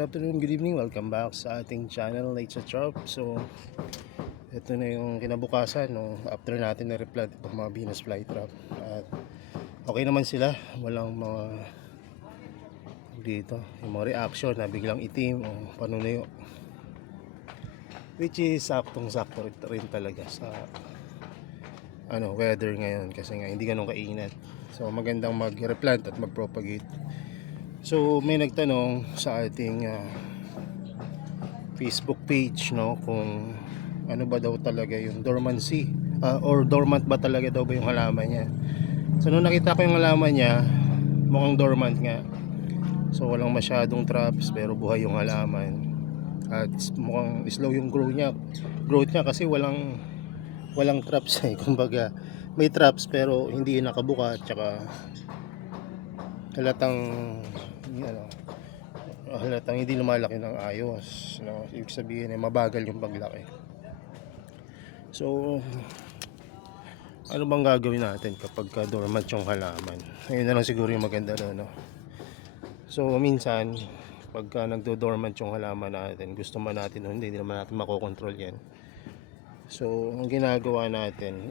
good afternoon, good evening. Welcome back sa ating channel, Late sa Chop. So, ito na yung kinabukasan no, after natin na-replant itong mga Venus flytrap. At okay naman sila, walang mga dito, yung mga reaction na biglang itim o panunayo. Which is saktong-sakto rin talaga sa weather ngayon kasi nga hindi ganun kainit. So, magandang mag-replant at mag-propagate. So may nagtanong sa ating Facebook page no kung ano ba daw talaga yung dormancy or dormant ba talaga daw ba yung halaman niya. So nung nakita ko yung halaman niya, mukhang dormant nga. So walang masyadong traps pero buhay yung halaman. At mukhang slow yung growth niya kasi walang traps kumbaga may traps pero hindi nakabuka at saka halatang hindi lumalaki ng ayos no? Ibig sabihin mabagal yung paglaki. So ano bang gagawin natin kapag dormant yung halaman? Ayun na lang siguro yung maganda no? So minsan pagka nagdo-dormant yung halaman natin, gusto man natin o hindi naman natin makokontrol yan. So ang ginagawa natin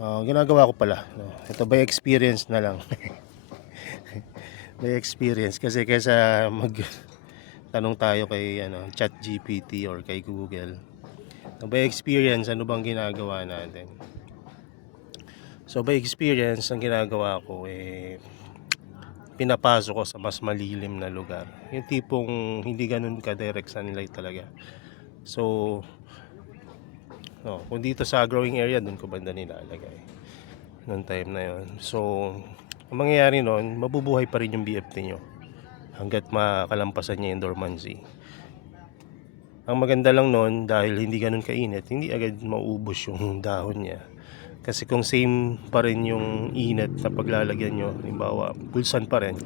ginagawa ko pala no? Ito by experience na lang. By experience kasi kaysa mag tanong tayo kay ChatGPT or kay Google. By experience, ano bang ginagawa natin? So by experience, ang ginagawa ko pinapasok ko sa mas malilim na lugar. Yung tipong hindi ganun ka-direct sunlight talaga. So kung dito sa growing area, dun ko banda nilalagay noong time na yon. So ang mangyayari nun, mabubuhay pa rin yung BFT nyo hanggat makalampasan niya yung dormancy. Ang maganda lang nun, dahil hindi ganun kainit, hindi agad mauubos yung dahon niya. Kasi kung same pa rin yung init na paglalagyan nyo, halimbawa pulsan pa rin,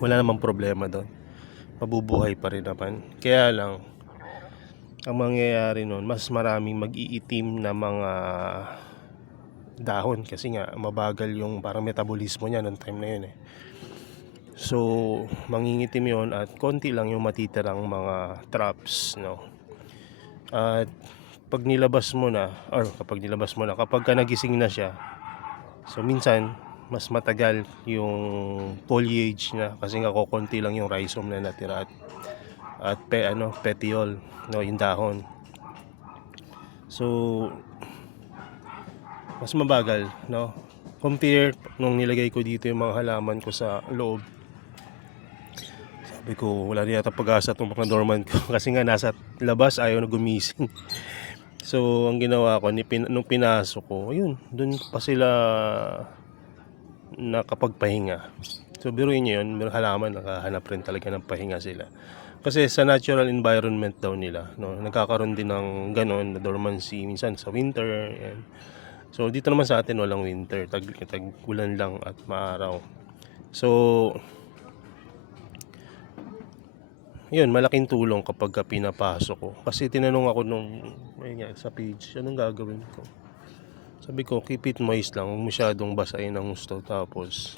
wala namang problema doon, mabubuhay pa rin naman. Kaya lang ang mangyayari nun, mas maraming mag-iitim na mga dahon kasi nga mabagal yung parang metabolismo niya noong time na yun So mangingitim yon at konti lang yung matitirang mga traps no. At kapag nilabas mo na kapag nagising na siya, so minsan mas matagal yung foliage na kasi nga konti lang yung rhizome na natira at petiole no, yung dahon. So mas mabagal no, compare nung nilagay ko dito yung mga halaman ko sa loob. Sabi ko wala rin yata pag-asa itong mga dormant ko kasi nga nasa labas ayaw na gumising. So ang ginawa ko nung pinasok ko, ayun, doon pa sila nakapagpahinga. So biruin nyo yun, halaman nakahanap rin talaga ng pahinga sila. Kasi sa natural environment daw nila, no, nagkakaroon din ng ganon na dormancy minsan sa winter. Yan. So dito naman sa atin walang winter, tag-ulan lang at maaraw. So yun, malaking tulong kapag pinapasok ko. Kasi tinanong ako sa page, anong gagawin ko? Sabi ko, keep it moist lang, huwag masyadong basahin ng gusto. Tapos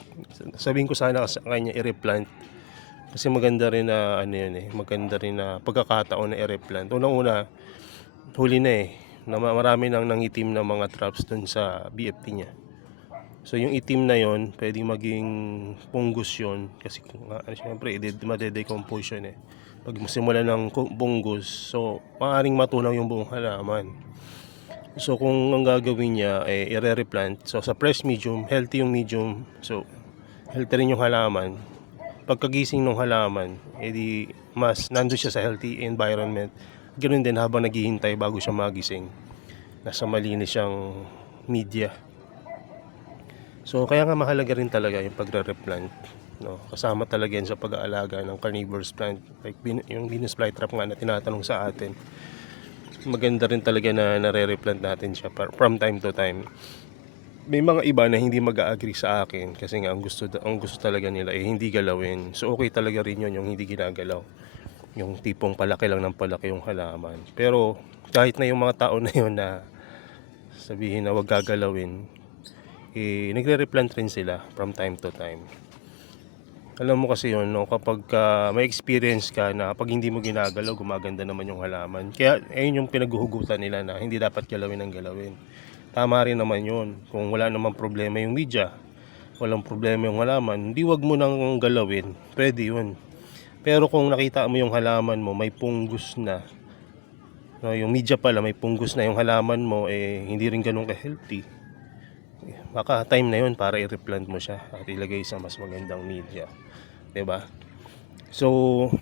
sabihin ko sana sa kanya i-replant. Kasi maganda rin na maganda rin na pagkakataon na i-replant. Unang-una, huli na na marami nang nangitim na mga traps dun sa BFT niya. So yung itim na yon, pwedeng maging fungus yon kasi syempre ma-decompose yun pag simula ng fungus, so maaaring matunaw yung buong halaman. So kung ang gagawin niya i-replant, so sa fresh medium, healthy yung medium, so healthy rin yung halaman. Pagkagising ng halaman, edi mas nandun siya sa healthy environment. Ganoon din habang naghihintay bago siya magising, nasa malinis siyang media. So kaya nga mahalaga rin talaga yung pagre-replant no, kasama talaga yan sa pag-aalaga ng carnivorous plant like yung Venus flytrap nga na tinatanong sa atin. Maganda rin talaga na nare-replant natin siya from time to time. May mga iba na hindi mag-a-agree sa akin kasi nga ang gusto talaga nila hindi galawin. So okay talaga rin yun yung hindi ginagalaw, yung tipong palaki lang ng palaki yung halaman. Pero kahit na yung mga tao na yun na sabihin na wag gagalawin, nagre-replant rin sila from time to time. Alam mo kasi yun, no, kapag may experience ka na kapag hindi mo ginagalaw, gumaganda naman yung halaman. Kaya ayun yung pinaghuhugutan nila na hindi dapat galawin ng galawin. Tama rin naman yun. Kung wala namang problema yung media, walang problema yung halaman, hindi wag mo nang galawin. Pwede yun. Pero kung nakita mo yung halaman mo, may pungus na, no, yung media pala, may pungus na yung halaman mo, hindi rin ganun ka-healthy. Baka time na yun para i-replant mo siya at ilagay sa mas magandang media. 'Di ba? So,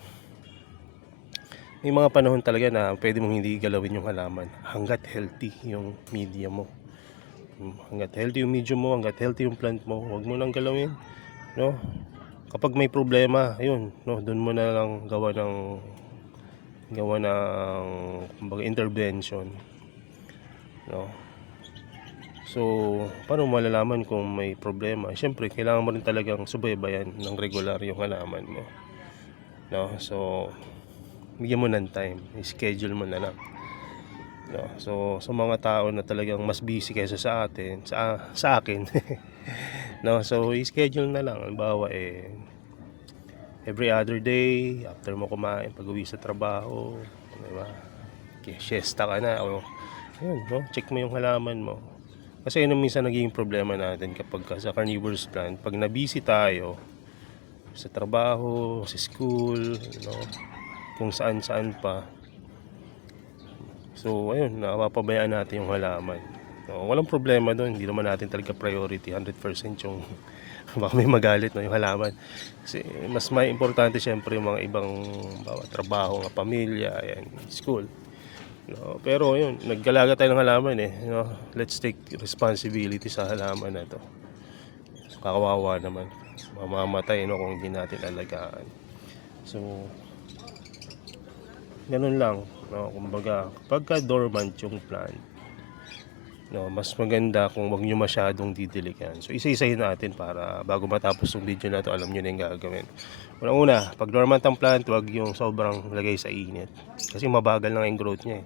may mga panahon talaga na pwede mong hindi galawin yung halaman hanggat healthy yung media mo. Hanggat healthy yung media mo, hanggat healthy yung plant mo, huwag mo nang galawin, no? Kapag may problema, ayun, no, doon mo na lang gawa ng kumbaga intervention, no? So, paano malalaman kung may problema? Siyempre, kailangan mo rin talagang subaybayan ng regular yung halaman mo, no? So, bigyan mo ng time, i-schedule mo na lang, no? So, sa mga tao na talagang mas busy kaysa sa atin, sa akin, no? So, i-schedule na lang. Halimbawa, every other day, after mo kumain, pag-uwi sa trabaho, di ba? Okay, siesta ka na, o, yun, no? Check mo yung halaman mo. Kasi yun ang minsan naging problema natin kapag sa carnivorous plant, pag na-busy tayo sa trabaho, sa school, no, kung saan-saan pa. So, ayun, napapabayaan natin yung halaman. No, walang problema doon, hindi naman natin talaga priority 100% yung baka may magalit, no, yung halaman. Kasi mas may importante syempre yung mga ibang trabaho, ng pamilya, ayan, school. No, pero yun, naggalaga tayo ng halaman no? Let's take responsibility sa halaman na to. Kakawawa naman, mamamatay, no, kung hindi natin alagaan. So, ganun lang, no? Kumbaga, kapag dormant yung plant, no, mas maganda kung wag nyo masyadong didiligan. So, isa-isahin natin para bago matapos yung video na to, alam nyo na yung gagawin. Una, pag dormant ang plant, wag yung sobrang lagay sa init. Kasi mabagal lang yung growth niya,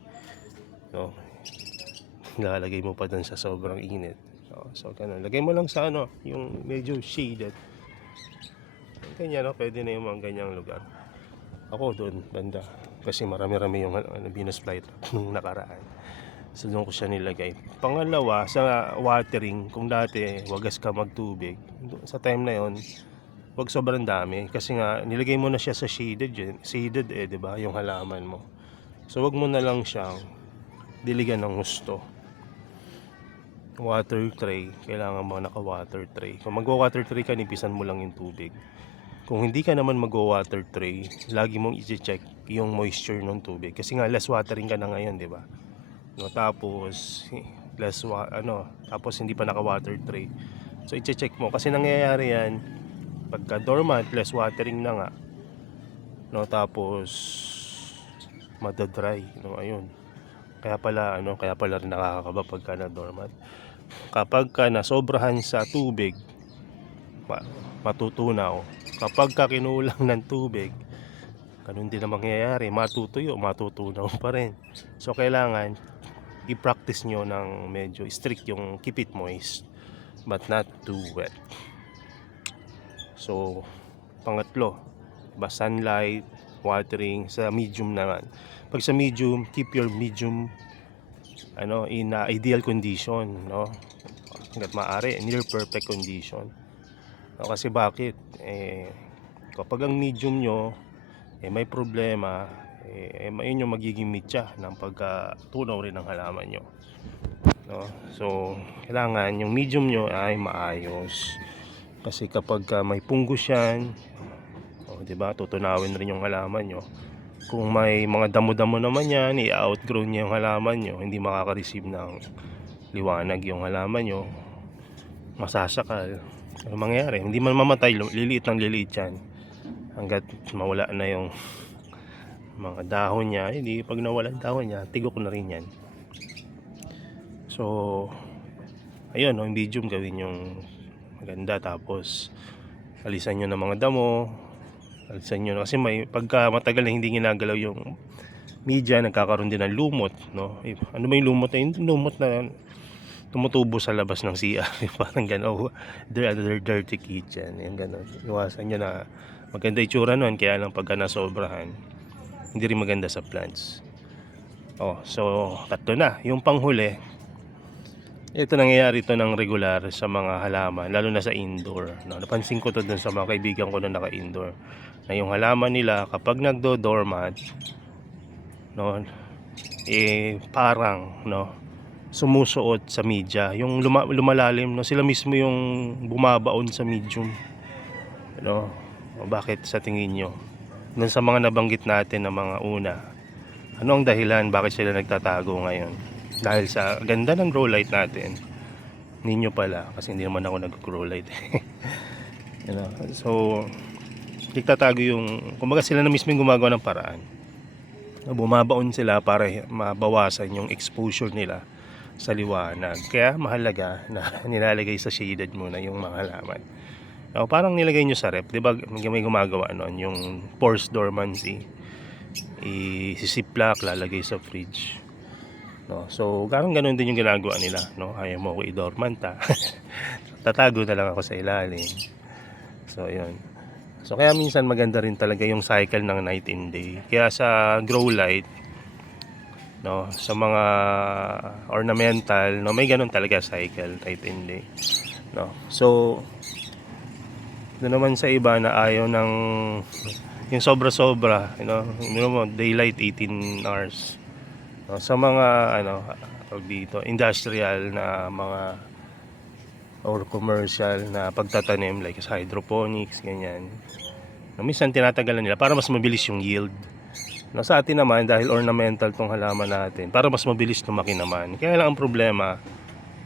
no? Lalagay mo pa dun sa sobrang init. So, ganun. Lagay mo lang sa yung medyo shaded. Ganyan, no? Pwede na yung mga ganyang lugar. Ako doon, banda. Kasi marami-rami yung Venus flytrap nung nakaraan. So, doon ko siya nilagay. Pangalawa, sa watering, kung dati wagas ka magtubig, sa time na yon, wag sobrang dami. Kasi nga, nilagay mo na siya sa shaded, di ba, yung halaman mo. So, wag mo na lang siyang diligan ng gusto. Water tray, kailangan mo naka-water tray. Kung mag-water tray ka, nipisan mo lang yung tubig. Kung hindi ka naman mag-water tray, lagi mong i-check yung moisture ng tubig. Kasi nga, less watering ka na ngayon, di ba? No, tapos, tapos hindi pa naka-water tray. So, i-check mo. Kasi nangyayari yan, pagka dormant, less watering na nga. No, tapos, madadry. No, ayun. Kaya pala rin nakakakaba pagka na dormant. Kapag ka nasobrahan sa tubig, matutunaw. Kapag ka kinulang ng tubig, ganun din ang mangyayari, matutuyo, matutunaw pa rin. So, kailangan i-practice nyo ng medyo strict yung keep it moist but not too wet. So, pangatlo, sunlight, watering sa medium naman. Pag sa medium, keep your medium in ideal condition, no? Hangga't maaari, near perfect condition. No, kasi bakit? Kapag ang medium nyo may problema, yun yung magiging mitya ng pagkatunaw rin ng halaman nyo, no? So, kailangan yung medium nyo ay maayos. Kasi kapag may pungus yan, diba, tutunawin rin yung halaman nyo. Kung may mga damo-damo naman yan, i-outgrow niya yung halaman nyo, hindi makaka-receive ng liwanag yung halaman nyo, masasakal. Ano mangyayari? Hindi man mamatay, liliit ng liliit yan hanggat mawala na yung mga dahon niya. Hindi, pag nawala ang dahon niya, tigok na rin yan. So, ayun, yung medium gawin yung maganda. Tapos, alisan nyo ng mga damo, alisan nyo, kasi pagka matagal na hindi ginagalaw yung media, nagkakaroon din ng lumot, no? Ano ba yung lumot na yun? Lumot na tumutubo sa labas ng CR. Parang gano'n. Oh, dirty kitchen. Yung gano'n. Iwasan nyo na maganda itsura nun. Kaya lang pagka nasobrahan, hindi rin maganda sa plants. Oh, so tatlo na. Yung panghuli, ito nangyayari to ng regular sa mga halaman, lalo na sa indoor. No, napansin ko to dun sa mga kaibigan ko na naka-indoor. Na yung halaman nila kapag nagdo-dormant, no, parang no, sumusuot sa media. Yung lumalalim, no, sila mismo yung bumabaon sa medium. No, bakit sa tingin nyo? Dun sa mga nabanggit natin na mga una, ano ang dahilan bakit sila nagtatago ngayon? Dahil sa ganda ng grow light natin. Ninyo pala, kasi hindi naman ako nag-grow light. You know? So, nagtatago yung, kumbaga sila na mismo yung gumagawa ng paraan. Bumabaon sila para mabawasan yung exposure nila sa liwanag. Kaya mahalaga na nilalagay sa shaded muna yung mga halaman. Parang nilagay nyo sa rep, di ba may gumagawa nun, yung forced dormancy. Isisiplak, lalagay sa fridge. No, so parang ganun din yung ginagawa nila, no? Ayaw mo ako i-dormant ha. Tatago na lang ako sa ilalim. So yun. So kaya minsan maganda rin talaga yung cycle ng night and day. Kaya sa grow light, no, sa mga ornamental, no, may ganun talaga cycle night and day. No. So doon naman sa iba na ayaw ng yung sobra-sobra, you know, daylight 18 hours. No, sa mga dito, industrial na mga or commercial na pagtatanim like sa hydroponics, ganyan. No, minsan tinatagalan nila para mas mabilis yung yield. No, sa atin naman dahil ornamental tong halaman natin, para mas mabilis lumaki naman. Kaya lang ang problema,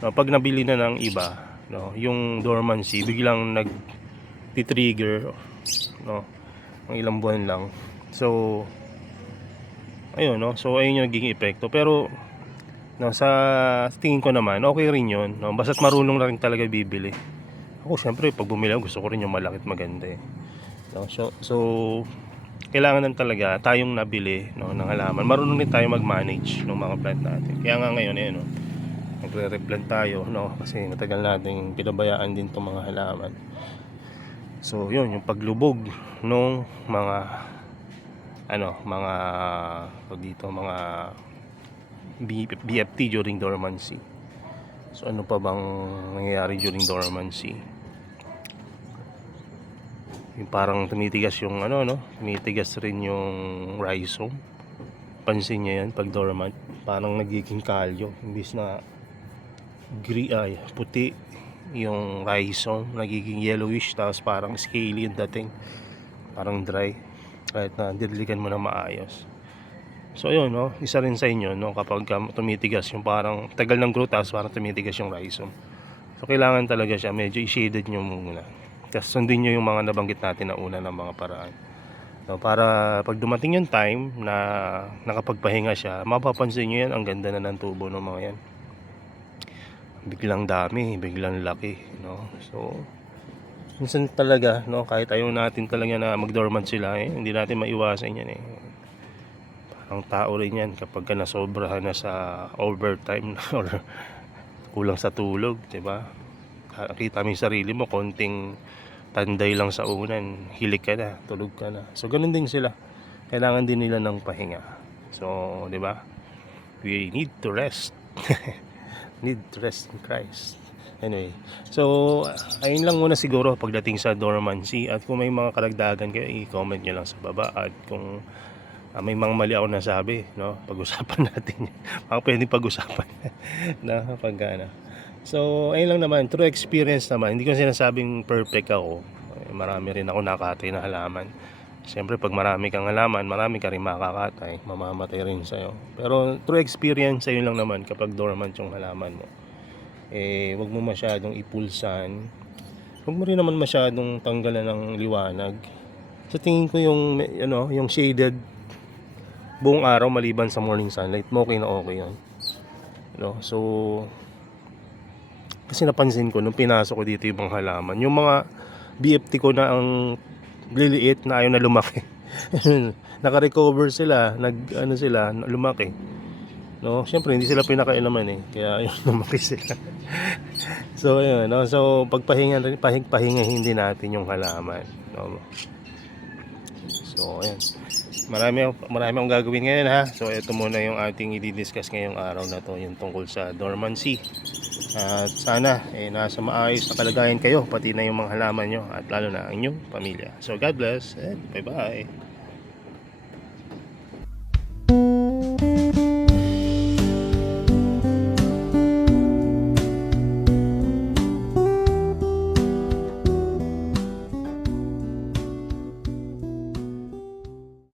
no, pag nabili na ng iba, no, yung dormancy biglang nag-trigger, no, ang ilang buwan lang. So ayun, no, so ayun yung naging epekto. Pero no, sa tingin ko naman okay rin yun, no, basta't marunong na rin talaga bibili. Ako syempre pag bumili ako, gusto ko rin yung malaki at maganda eh. No, so kailangan lang talaga tayong nabili, no, ng halaman. Marunong din tayo mag-manage ng mga plant natin. Kaya nga ngayon no, nagre-replant tayo, no, kasi matagal nating pinabayaan din tong mga halaman. So yun, yung paglubog nung mga mga BFT during dormancy. So ano pa bang nangyayari during dormancy? Yung parang tumitigas yung tumitigas rin yung rhizome. Pansin niyo yan pag dormant, parang nagiging kalyo imbis na puti yung rhizome, nagiging yellowish, tapos parang scaly yung dating, parang dry kahit na didiligan mo na maayos. So yun, no, isa rin sa inyo, no, kapag tumitigas yung parang tagal ng growth, tapos parang tumitigas yung rhizome. So kailangan talaga siya medyo i-shaded nyo muna, tapos sundin nyo yung mga nabanggit natin na una ng mga paraan, no, para pag dumating yung time na nakapagpahinga siya, mapapansin nyo yan, ang ganda na ng tubo ng mga yan, biglang dami, biglang laki, no. So minsan talaga, no, kahit ayaw natin talaga na mag-dormant sila, hindi natin maiwasan yan eh. Parang tao rin yan kapag ka nasobrahan na sa overtime or kulang sa tulog, diba? Kita mo yung sarili mo, konting tanday lang sa unan, hilik ka na, tulog ka na. So ganun din sila, kailangan din nila ng pahinga. So diba, we need to rest. Need to rest in Christ. Anyway, so ayun lang muna siguro pagdating sa dormancy. At kung may mga karagdagan kayo, i-comment nyo lang sa baba. At kung may mga mali ako nasabi, no, pag-usapan natin yan. Baka pwedeng pag-usapan na pagkana. So ayun lang naman, true experience naman. Hindi ko sinasabing perfect ako. Marami rin ako nakatay na halaman. Siyempre pag marami kang halaman, marami ka rin makakatay, mamamatay rin sa'yo. Pero true experience, ayun lang naman kapag dormant yung halaman mo, wag mo masyadong ipulsan, wag mo rin naman masyadong tanggalan ng liwanag. Sa tingin ko yung shaded buong araw maliban sa morning sunlight, okay na okay yun, no? So kasi napansin ko nung pinasok ko dito yung mga halaman, yung mga BFT ko na ang liliit na ayaw na lumaki. Naka-recover sila, lumaki. No, siyempre hindi sila pinakailaman eh. Kaya yun lumaki sila. So ayun, no. So pahingahin din natin yung halaman, no. So ayan. Marami akong gagawin ngayon ha. So ito muna yung ating i-discuss ngayong araw na to, yung tungkol sa dormancy. At sana nasa maayos na kalagayan kayo, pati na yung mga halaman nyo at lalo na ang inyong pamilya. So God bless and bye bye.